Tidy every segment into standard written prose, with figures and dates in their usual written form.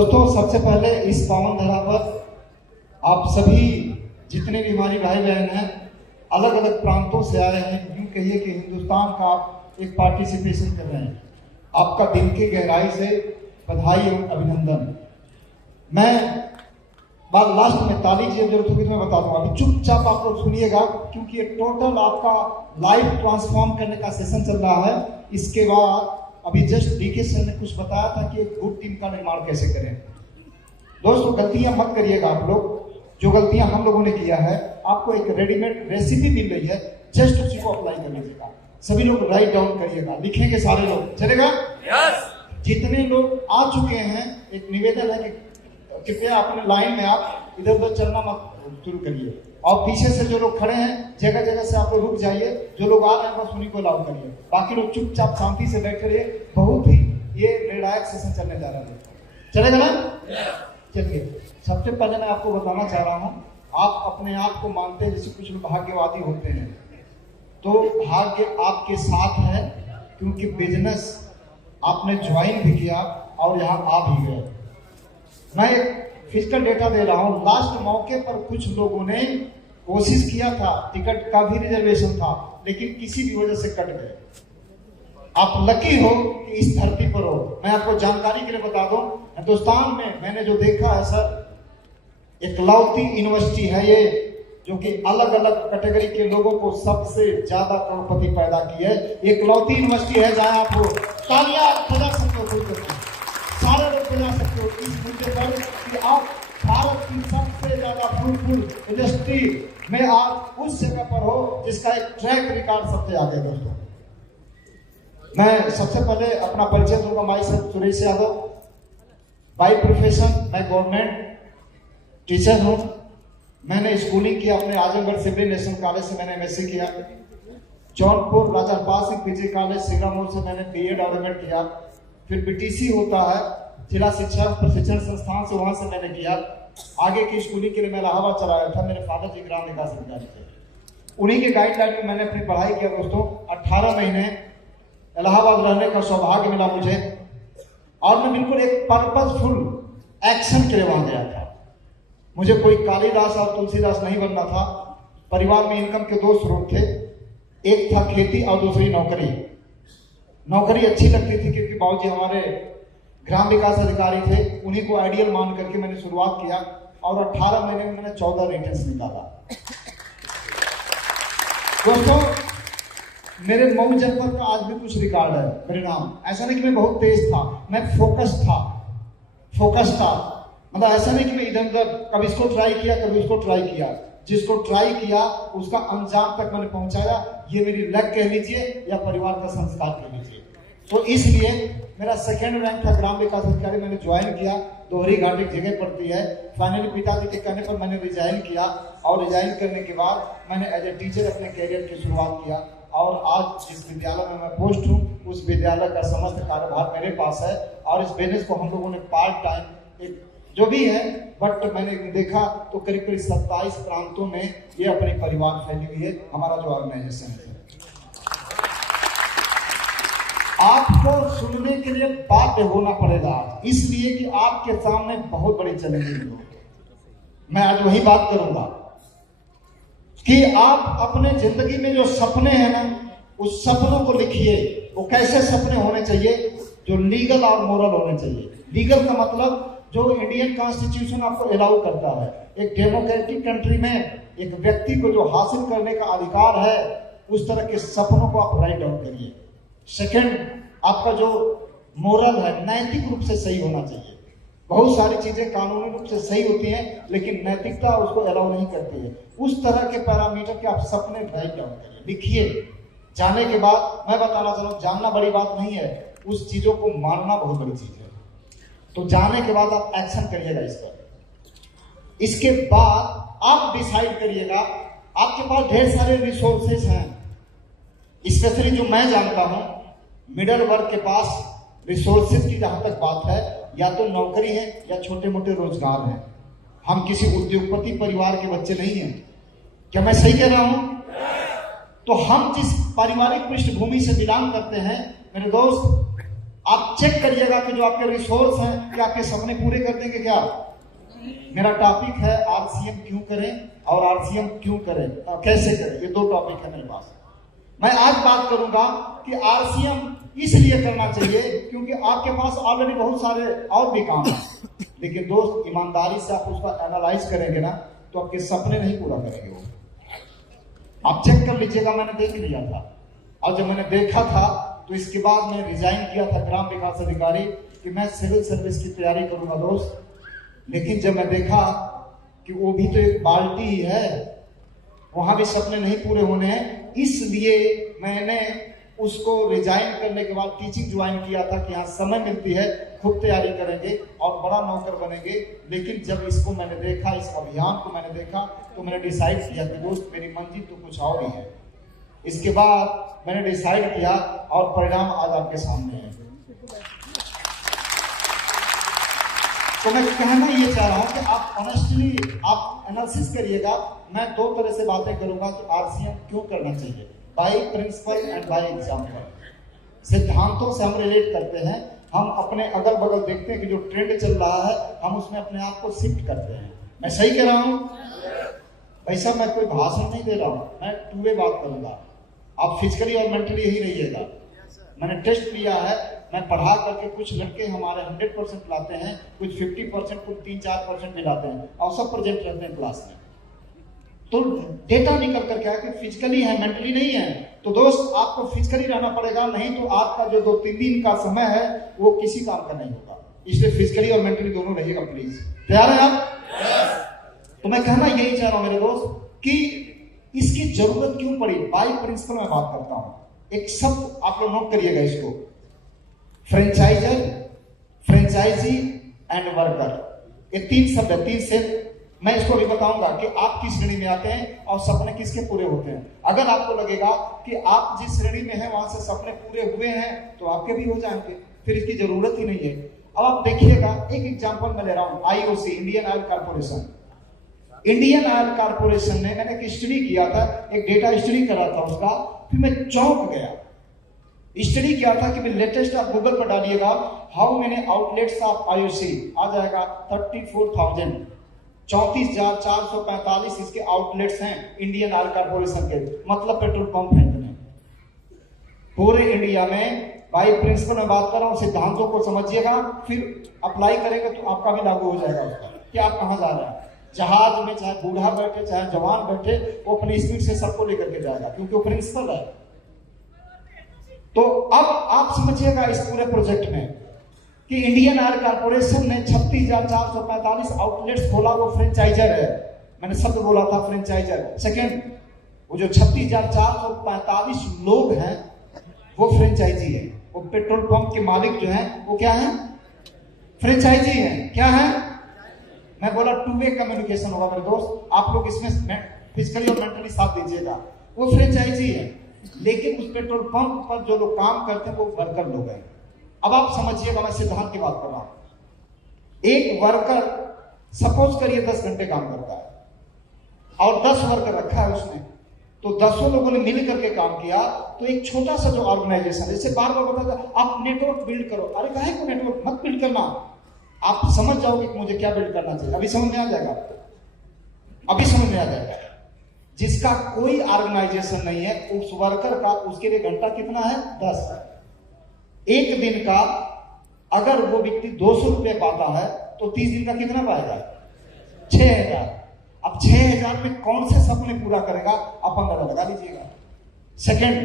दोस्तों, सबसे पहले इस पावन धरा पर आप सभी जितने भी हमारी भाई बहन हैं, अलग अलग प्रांतों से आए हैं, यूं कहिए कि हिंदुस्तान का आप एक पार्टिसिपेशन कर रहे हैं। आपका दिल की गहराई से बधाई और अभिनंदन। मैं बात लास्ट में ताली की जरूरत होगी तो मैं बता दूंगा, अभी चुपचाप आप लोग सुनिएगा, क्योंकि ये टोटल आपका लाइफ ट्रांसफॉर्म करने का सेशन चल रहा है। इसके बाद अभी जस्ट डीके सर ने कुछ बताया था कि एक गुड टीम का निर्माण कैसे करें। दोस्तों, गलतियां मत करिएगा आप लोग, जो गलतियां हम लोगों ने किया है। आपको एक रेडीमेड रेसिपी मिल रही है, जस्ट उसी को अप्लाई कर लीजिएगा। सभी लोग राइट डाउन करिएगा, लिखेंगे सारे लोग, चलेगा? यस। जितने लोग आ चुके हैं, एक निवेदन है कि कृपया अपने लाइन में आप इधर उधर चलना मत शुरू करिए, और पीछे से जो लोग खड़े हैं जगह जगह से आप लोग रुक जाइए। जो लोग आ रहे हैं बस उन्हीं को अलाउ करिए, बाकी लोग चुपचाप शांति से बैठ करिए। बहुत ही ये निर्णायक सेशन चलने जा रहा है, चलेगा ना? चलिए, सबसे पहले मैं आपको बताना चाह रहा हूँ, आप अपने आप को मानते हैं जैसे कुछ लोग भाग्यवादी होते हैं, तो भाग्य आपके साथ है, क्योंकि बिजनेस आपने ज्वाइन भी किया और यहाँ आ भी गए। मैं एक फिजिकल डेटा दे रहा हूँ, लास्ट मौके पर कुछ लोगों ने कोशिश किया था, टिकट का भी रिजर्वेशन था, लेकिन किसी भी वजह से कट गए। आप लकी हो कि इस धरती पर हो। मैं आपको जानकारी के लिए बता दूं, हिंदुस्तान में मैंने जो देखा है सर, इकलौती यूनिवर्सिटी है ये, जो कि अलग अलग कैटेगरी के लोगों को सबसे ज्यादा करोड़पति पैदा की है। इकलौती यूनिवर्सिटी है जहां आप हो तालियां बजा सकते हो, सारे लोग बजा सकते हो इस मुद्दे पर कि आप भारत की सबसे ज्यादा फ्रूटफुल इंडस्ट्री में आप उस जगह पर हो जिसका एक ट्रैक रिकॉर्ड सबसे आगे। दोस्तों, मैं सबसे पहले अपना परिचय दूंगा। My self Suresh Yadav, by profession मैं गवर्नमेंट टीचर हूँ। मैंने स्कूलिंग किया अपने आजमगढ़ सिविल नेशनल कॉलेज से, मैंने एमएससी किया। Jaunpur Raja Harpal Singh PG college Singapore से मैंने बीएड और एमएड किया। फिर बीटीसी होता है, जिला शिक्षा प्रशिक्षण संस्थान से, वहां से मैंने किया। आगे की स्कूलिंग के लिए मैं इलाहाबाद चला गया था, मेरे फादर जी ग्राम विकास अधिकारी थे, उन्हीं के गाइडलाइन में मैंने अपनी पढ़ाई किया। दोस्तों, 18 महीने इलाहाबाद रहने का सौभाग्य मिला मुझे, और मैं बिल्कुल एक पर्पसफुल एक्शन के लिए वहां गया था। मुझे कोई कालिदास और तुलसीदास नहीं बनना था। परिवार में इनकम के दो स्रोत थे, एक था खेती और दूसरी नौकरी। नौकरी अच्छी लगती थी क्योंकि बाबूजी हमारे ग्राम विकास अधिकारी थे, उन्हीं को आइडियल मान करके मैंने शुरुआत किया, और 18 महीने में मैंने 14 रिटर्न्स निकाला। दोस्तों, मेरे मऊ जनपद का आज भी कुछ रिकॉर्ड है मेरे नाम। ऐसा नहीं कि मैं बहुत तेज था, मैं फोकस था। मतलब ऐसा नहीं कि मैं इधर उधर कभी इसको ट्राई किया कभी उसको ट्राई किया। जिसको ट्राई किया उसका अंजाम तक मैंने पहुंचाया। ये मेरी लक कह लीजिए या परिवार का संस्कार कह लीजिए। तो इसलिए मेरा सेकेंड रैंक था ग्राम विकास अधिकारी, मैंने ज्वाइन किया। दोहरी घाट एक जगह पड़ती है। फाइनली पिताजी के कहने पर मैंने रिजाइन किया, और रिजाइन करने के बाद मैंने एज ए टीचर अपने कैरियर की शुरुआत किया, और आज जिस विद्यालय में मैं पोस्ट हूँ उस विद्यालय का समस्त कार्यभार मेरे पास है। और इस बिजनेस को हम लोगों ने पार्ट टाइम एक जो भी है, बट मैंने देखा तो करीब करीब 27 प्रांतों में ये अपने परिवार फैली हुई है हमारा जो ऑर्गेनाइजेशन है। आपको सुनने के लिए बाध्य होना पड़ेगा, इसलिए कि आपके सामने बहुत बड़ी चैलेंजिंग हो। मैं आज वही बात करूंगा कि आप अपने जिंदगी में जो सपने हैं ना, उस सपनों को लिखिए। वो कैसे सपने होने चाहिए? जो लीगल और मोरल होने चाहिए। लीगल का मतलब जो इंडियन कॉन्स्टिट्यूशन आपको अलाउ करता है। एक डेमोक्रेटिक कंट्री में एक व्यक्ति को जो हासिल करने का अधिकार है, उस तरह के सपनों को आप राइट डाउन करिए। सेकंड, आपका जो मोरल है, नैतिक रूप से सही होना चाहिए। बहुत सारी चीजें कानूनी रूप से सही होती हैं, लेकिन नैतिकता उसको अलाउ नहीं करती है। उस तरह के पैरामीटर के आप सपने राइट डाउन करिए, लिखिए। जाने के बाद मैं बताना चाहूँ, जानना बड़ी बात नहीं है, उस चीजों को मानना बहुत बड़ी चीज है। तो जाने के बाद आप एक्शन करिएगा इस पर। इसके बाद आप डिसाइड करिएगा। आपके पास ढेर सारे रिसोर्सेस हैं, स्पेशली जो मैं जानता हूं, मिडिल वर्ग के पास रिसोर्सेज की जहां तक बात है, या तो नौकरी है या छोटे मोटे रोजगार है। हम किसी उद्योगपति परिवार के बच्चे नहीं हैं। क्या मैं सही कह रहा हूं? तो हम जिस पारिवारिक पृष्ठभूमि से बिलोंग करते हैं, मेरे दोस्त, आप चेक करिएगा कि जो आपके रिसोर्स हैं क्या आपके सपने पूरे कर देंगे क्या। मेरा टॉपिक है आरसीएम क्यों करें और आरसीएम क्यों करें और कैसे करें, ये दो टॉपिक है मेरे पास। मैं आज बात करूंगा कि आरसीएम इसलिए करना चाहिए क्योंकि आपके पास ऑलरेडी बहुत सारे और भी काम हैं, लेकिन दोस्त ईमानदारी से आप उसका एनालाइज करेंगे ना तो आपके सपने नहीं पूरा करेंगे वो। आप चेक कर लीजिएगा, मैंने देख लिया था और जब मैंने देखा था तो इसके बाद मैं रिजाइन किया था ग्राम विकास अधिकारी कि मैं सिविल सर्विस की तैयारी करूंगा दोस्त। लेकिन जब मैं देखा कि वो भी तो एक बाल्टी ही है, वहां भी सपने नहीं पूरे होने हैं, इसलिए मैंने उसको रिजाइन करने के बाद टीचिंग ज्वाइन किया था कि हाँ समय मिलती है खूब तैयारी करेंगे और बड़ा नौकर बनेंगे। लेकिन जब इसको मैंने देखा, इस अभियान को मैंने देखा तो मैंने डिसाइड किया कि दोस्त मेरी मंजिल तो कुछ और ही है। इसके बाद मैंने डिसाइड किया और परिणाम आज आपके सामने है। तो मैं कहना ये चाह रहा हूं कि आप ऑनेस्टली आप एनालिसिस करिएगा। मैं दो तरह से बातें करूंगा कि आरसीएम क्यों करना चाहिए, by principle and by example. सिद्धांतों से हम रिलेट करते हैं, हम अपने अगल बगल देखते हैं कि जो ट्रेंड चल रहा है हम उसमें अपने आप को शिफ्ट करते हैं। मैं सही कह रहा हूं? वैसा मैं कोई भाषण नहीं दे रहा हूं, मैं टू वे बात करूंगा। आप फिजिकली और मेंटली यही रहिएगा। मैंने टेस्ट लिया है, मैं पढ़ा करके कुछ लड़के हमारे 100% लाते हैं, कुछ 50%, कुछ 3-4% भी लाते हैं और सब प्रेजेंट रहते हैं क्लास में। तो डेटा निकल कर क्या है कि फिजिकली है, मेंटली नहीं है। तो दोस्त आपको फिजिकली रहना पड़ेगा, नहीं तो आपका जो 2-3 दिन का समय है वो किसी काम का नहीं होगा। इसलिए फिजिकली और मेंटली दोनों रहिएगा प्लीज। तैयार है आप? तो मैं कहना यही चाह रहा हूं मेरे दोस्त कि इसकी जरूरत क्यों पड़ी। बाय प्रिंसिपल में बात करता हूं। एक शब्द आप लोग नोट करिएगा इसको, फ्रेंचाइजर, फ्रेंचाइजी एंड वर्कर। ये 3 शब्द है, 3 से मैं इसको भी बताऊंगा कि आप किस श्रेणी में आते हैं और सपने किसके पूरे होते हैं। अगर आपको लगेगा कि आप जिस श्रेणी में हैं वहां से सपने पूरे हुए हैं तो आपके भी हो जाएंगे, फिर इसकी जरूरत ही नहीं है। अब आप देखिएगा, एक एग्जांपल मैं ले रहा हूं, IOC, Indian oil corporation. Indian oil corporation ने, मैंने एक स्टडी किया था, एक डेटा स्टडी करा था उसका, फिर मैं चौंक गया। स्टडी किया था कि लेटेस्ट आप गूगल पर डालिएगा how many outlets of IOC, आ जाएगा 34,000, 34,445 इसके आउटलेट्स हैं इंडियन ऑयल कॉर्पोरेशन के, मतलब पेट्रोल पंप हैं इतने पूरे इंडिया में। बाय प्रिंसिपल में बात कर रहा हूं, सिद्धांतों को समझिएगा, फिर अप्लाई करेंगे तो आपका भी लागू हो जाएगा उसका कि आप कहां जा रहे हैं। जहाज में चाहे बूढ़ा बैठे चाहे जवान बैठे, वो अपनी स्पीड से सबको लेकर के जाएगा क्योंकि वो प्रिंसिपल है। तो अब आप समझिएगा इस पूरे प्रोजेक्ट में कि इंडियन ऑयल कॉर्पोरेशन ने 36,445 आउटलेट्स खोला, वो फ्रेंचाइजर है। मैंने शब्द बोला था फ्रेंचाइजर। सेकेंड, वो जो 36,445 लोग हैं वो फ्रेंचाइजी है। वो पेट्रोल पंप के मालिक जो हैं वो क्या है? फ्रेंचाइजी है। क्या है? मैं बोला टू वे कम्युनिकेशन होगा मेरे दोस्त, आप लोग इसमें फिजिकली और मेंटली साथ दीजिएगा। वो फ्रेंचाइजी है, लेकिन उस पेट्रोल पंप पर जो लोग काम करते हैं वो वर्कर लोग हैं। अब आप समझिएगा, मैं सिद्धांत की बात कर रहा हूं। एक वर्कर सपोज करिए 10 घंटे काम करता है और 10 वर्कर रखा है उसने, तो 10 लोगों ने मिल करके काम किया। तो एक छोटा सा जो ऑर्गेनाइजेशन, जैसे बार बार बताता आप नेटवर्क बिल्ड करो, अरे काहे को नेटवर्क मत बिल्ड करना, आप समझ जाओगे कि मुझे क्या बिल्ड करना चाहिए। अभी समझ में आ जाएगा आपको, अभी समझ में आ जाएगा। जिसका कोई ऑर्गेनाइजेशन नहीं है उस वर्कर का, उसके लिए घंटा कितना है? 10। एक दिन का अगर वो व्यक्ति 200 रुपये पाता है तो 30 दिन का कितना पाएगा? 6,000। अब 6,000 में कौन से सपने पूरा करेगा आप अंदाजा लगा लीजिएगा। सेकेंड,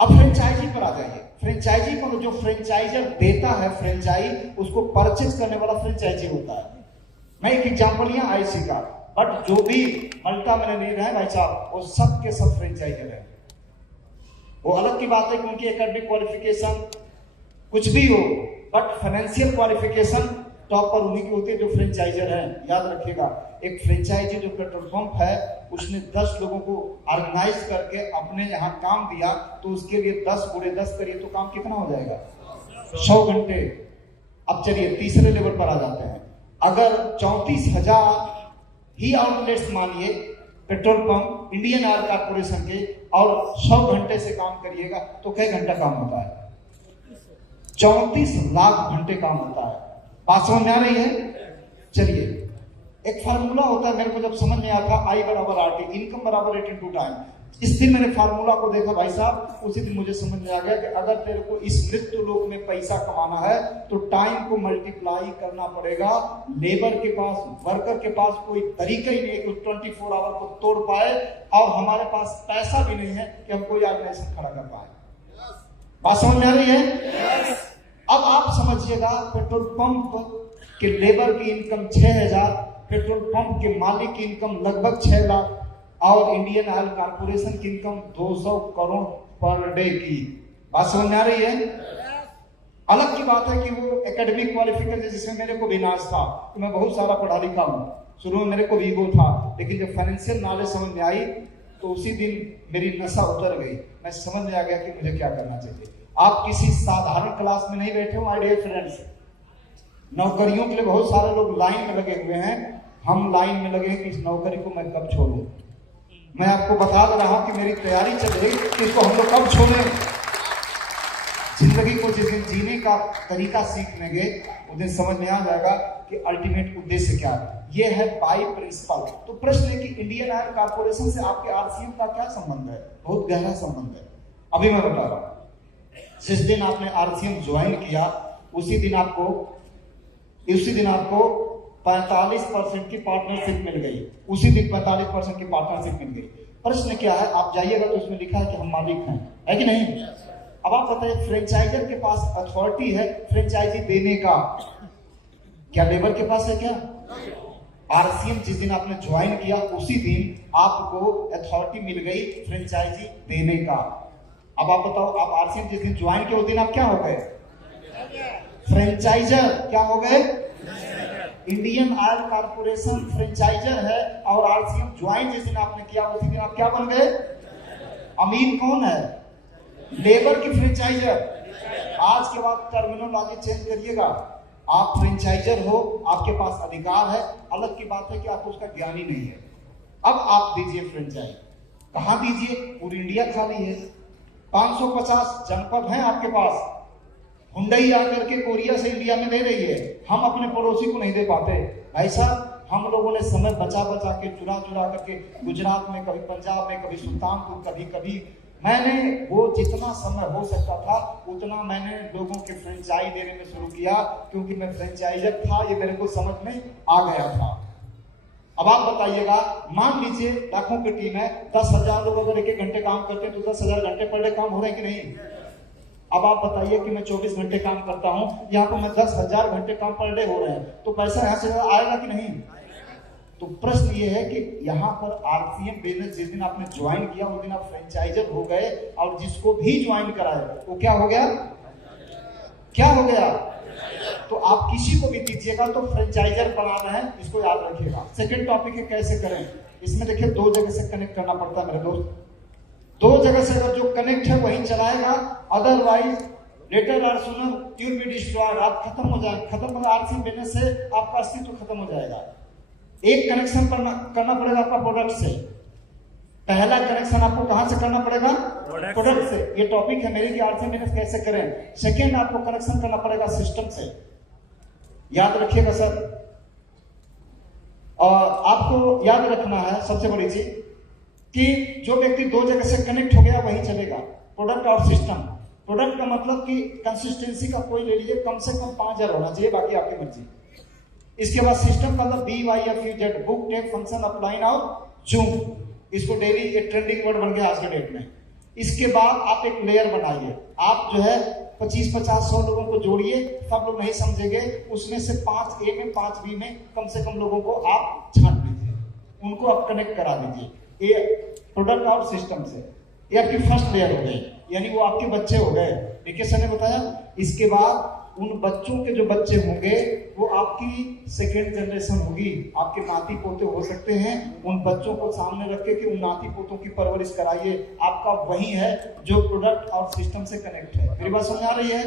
अब फ्रेंचाइजी पर आ जाइए। फ्रेंचाइजी को जो फ्रेंचाइजर देता है फ्रेंचाइज, उसको परचेज करने वाला फ्रेंचाइजी होता है। मैं एक एग्जांपल लिया आईसी का, बट जो भी मल्टा मैंने है भाई साहब वो सब के सब फ्रेंचाइजर है। वो अलग की बात है कि उनकी एकेडमिक क्वालिफिकेशन कुछ भी हो, बट फाइनेंशियल क्वालिफिकेशन टॉप पर उन्हीं की होती है जो फ्रेंचाइजर है। याद रखिएगा, एक फ्रेंचाइजी जो पेट्रोल पंप है उसने 10 लोगों को ऑर्गेनाइज करके अपने यहाँ काम दिया, तो उसके लिए 10 × 10 करिए तो काम कितना हो जाएगा? 100 घंटे। अब चलिए तीसरे लेवल पर आ जाते हैं। अगर 34,000 ही आउटलेट्स मानिए petrol pump Indian oil corporation के, और 100 घंटे से काम करिएगा तो कई घंटा काम होता है? 34 लाख घंटे काम होता है। बात समझ में आ रही है? चलिए, एक फार्मूला होता है, मेरे को जब समझ में आया था I बराबर RT, इनकम बराबर 8 into टाइम। इस दिन मैंने फार्मूला को देखा भाई साहब, उसी दिन मुझे समझ में आ गया कि अगर तेरे को इस मृत्यु लोक में पैसा कमाना है तो टाइम को मल्टीप्लाई करना पड़ेगा। लेबर के पास, वर्कर के पास कोई तरीका ही नहीं है कि 24 आवर को तोड़ पाए, और हमारे पास पैसा भी नहीं है कि हम कोई ऑर्गेनाइजेशन खड़ा कर पाए। बात समझ में आ रही है? अब आप समझिएगा, पेट्रोल पंप के लेबर की इनकम 6000, पेट्रोल पंप के मालिक की इनकम लगभग 6 लाख, और इंडियन ऑयल कॉर्पोरेशन की इनकम 200 करोड़ पर डे की। बात समझ में आ रही है? अलग की बात है कि वो एकेडमिक क्वालिफिकेशन जिसमें मेरे को भी नाज था, तो मैं बहुत सारा पढ़ा लिखा हूँ, शुरू में मेरे को भी ईगो था, लेकिन जब फाइनेंशियल नॉलेज समझ में आई तो उसी दिन मेरी नशा उतर गई। मैं समझ में आ गया कि मुझे क्या करना चाहिए। आप किसी साधारण क्लास में नहीं बैठे हो माय डियर फ्रेंड्स। नौकरियों के लिए बहुत सारे लोग लाइन में लगे हुए हैं, हम लाइन में लगे हैं कि इस नौकरी को मैं कब छोड़ूं। मैं आपको बता दे रहा हूं कि मेरी तैयारी चल रही कि इसको हम लोग कब छोड़ें। जिंदगी को जिस दिन जीने का तरीका सीख लेंगे उस दिन समझ में आ जाएगा कि अल्टीमेट उद्देश्य क्या है। ये है बाई प्रिंसिपल। तो प्रश्न है कि इंडियन ऑयल कॉर्पोरेशन से आपके आरसीएम का क्या संबंध है? बहुत गहरा संबंध है। अभी मैं बता रहा हूं। जिस दिन आपने आरसीएम ज्वाइन किया उसी दिन आपको 45% की पार्टनरशिप मिल गई। उसी दिन 45% की पार्टनरशिप मिल गई। प्रश्न क्या है, आप जाइएगा तो उसमें लिखा है कि हम मालिक हैं, है कि नहीं? अब आप बताइए, फ्रेंचाइजर के पास अथॉरिटी है फ्रेंचाइजी देने का, क्या लेबर के पास है? क्या आरसीएम जिस दिन आपने ज्वाइन किया उसी दिन आपको अथॉरिटी मिल गई फ्रेंचाइजी देने का। अब आप बताओ, आप आरसीएम जिस दिन ज्वाइन किया उस दिन आप क्या हो गए? फ्रेंचाइजर। क्या हो गए? इंडियन ऑयल कॉर्पोरेशन फ्रेंचाइजर है, और आरसीएम ज्वाइन जिस दिन आपने किया उसी दिन आप क्या बन गए? अमीर कौन है? लेबर की फ्रेंचाइजर। आज के बाद टर्मिनोलॉजी चेंज करिएगा। आप फ्रेंचाइजर हो, आपके पास अधिकार है, अलग की बात है कि आप उसका ज्ञानी नहीं है। अब आप दीजिए फ्रेंचाइज। कहां दीजिए? पूरी इंडिया खाली है, 550 जनपद हैं आपके पास। हुंडई आकर के कोरिया से इंडिया में दे रही है, हम अपने पड़ोसी को नहीं दे पाते। भाई साहब, हम लोगों ने समय बचा के चुरा करके गुजरात में, कभी पंजाब में, कभी सुल्तानपुर, कभी मैंने वो जितना समय हो सकता था उतना मैंने लोगों के फ्रेंचाइज देने में शुरू किया, क्योंकि मैं फ्रेंचाइजर था, ये मेरे को समझ में आ गया था। अब आप बताइएगा, मान लीजिए लाखों की टीम है, 10,000 लोग अगर 1-1 घंटे काम करते हैं तो 10,000 घंटे पर डे काम हो रहे हैं कि नहीं? अब आप बताइए कि मैं 24 घंटे काम करता हूं, यहाँ पर मैं 10,000 घंटे काम पर डे हो रहे हैं, तो पैसा यहाँ से आएगा कि नहीं? तो प्रश्न ये है कि यहाँ पर आरसीएम बिजनेस जिस दिन आपने ज्वाइन किया उस दिन आप फ्रेंचाइजर हो गए, और जिसको भी ज्वाइन कराए वो क्या हो गया? क्या हो गया? तो आप किसी को भी दीजिएगा तो फ्रेंचाइजर बना रहे हैं, इसको याद रखिएगा। सेकंड टॉपिक है कैसे करें। इसमें देखिए 2 जगह से कनेक्ट करना पड़ता है मेरे दोस्त। 2 जगह से अगर जो कनेक्ट है वही चलाएगा, अदरवाइज लेटर और sooner you will be destroyed. आप खत्म हो जाएंगे। खत्म हो आरसीएम बिजनेस से आपका अस्तित्व खत्म हो जाएगा। एक कनेक्शन करना पड़ेगा आपका प्रोडक्ट से। पहला कनेक्शन आपको कहां से करना पड़ेगा? प्रोडक्ट से। ये टॉपिक है मेरे कि आरसीएम बिजनेस कैसे करें। सेकेंड, आपको कनेक्शन करना पड़ेगा सिस्टम से। याद रखिएगा सर, और आपको याद रखना है सबसे बड़ी चीज कि जो व्यक्ति 2 जगह से कनेक्ट हो गया वही चलेगा, प्रोडक्ट और सिस्टम। प्रोडक्ट का मतलब कि कंसिस्टेंसी का कोई ले लीजिए, कम से कम 5000 होना चाहिए, बाकी आपकी मर्जी। इसके बाद सिस्टम का मतलब BYFUZ, book take function upline और जूम। इसको डेली एक ट्रेंडिंग वर्ड बन गया आज के डेट में। इसके बाद आप एक लेयर बनाइए। आप जो है 25, 50, 100 लोगों को जोड़िए, सब लोग नहीं समझेंगे, उसमें से 5A में 5B में कम से कम लोगों को आप छांट लीजिए, उनको आप कनेक्ट करा दीजिए। ये प्रोडक्ट और सिस्टम से ये आपकी फर्स्ट लेयर हो गई, यानी वो आपके बच्चे हो गए। देखिए सर ने बताया। इसके बाद उन बच्चों के जो बच्चे होंगे वो आपकी सेकेंड जनरेशन होगी, आपके नाती पोते हो सकते हैं। उन बच्चों को सामने रख के कि उन नाती पोतों की परवरिश कराइए। आपका वही है जो प्रोडक्ट और सिस्टम से कनेक्ट है। मेरी बात समझ आ रही है?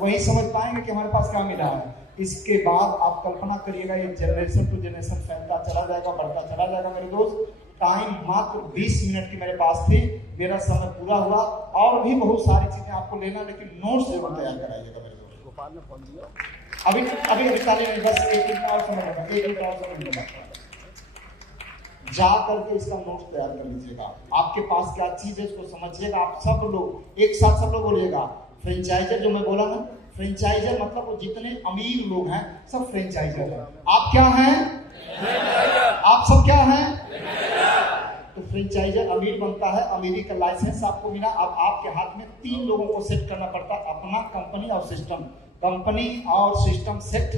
वही समझ पाएंगे कि हमारे पास क्या मिला है। इसके बाद आप कल्पना करिएगा, ये जनरेशन टू जनरेशन फैलता चला जाएगा, बढ़ता चला जाएगा। मेरे दोस्त, टाइम मात्र 20 मिनट की मेरे पास थी, मेरा समय पूरा हुआ। और भी बहुत सारी चीजें आपको लेना, लेकिन नोट्स जरूर तैयार कराइएगा मेरे दोस्त। अभी ताली नहीं, बस एक मिनट और समय लगा, एक मिनट और समय लगा। जा करके इसका नोट तैयार कर लीजिएगा। आपके पास क्या चीज है इसको समझिएगा। आप सब लोग एक साथ सब लोग बोलिएगा फ्रेंचाइजर। जो मैं बोला ना, फ्रेंचाइजर मतलब वो जितने अमीर लोग हैं सब फ्रेंचाइजर हैं। आप क्या हैं? आप सब क्या हैं? तो फ्रेंचाइजर अमीर बनता है, अमीरी का लाइसेंस आपको मिला। अब आपके हाथ में 3 लोगों को सेट करना पड़ता है, अपना, कंपनी और सिस्टम। कंपनी और सिस्टम सेट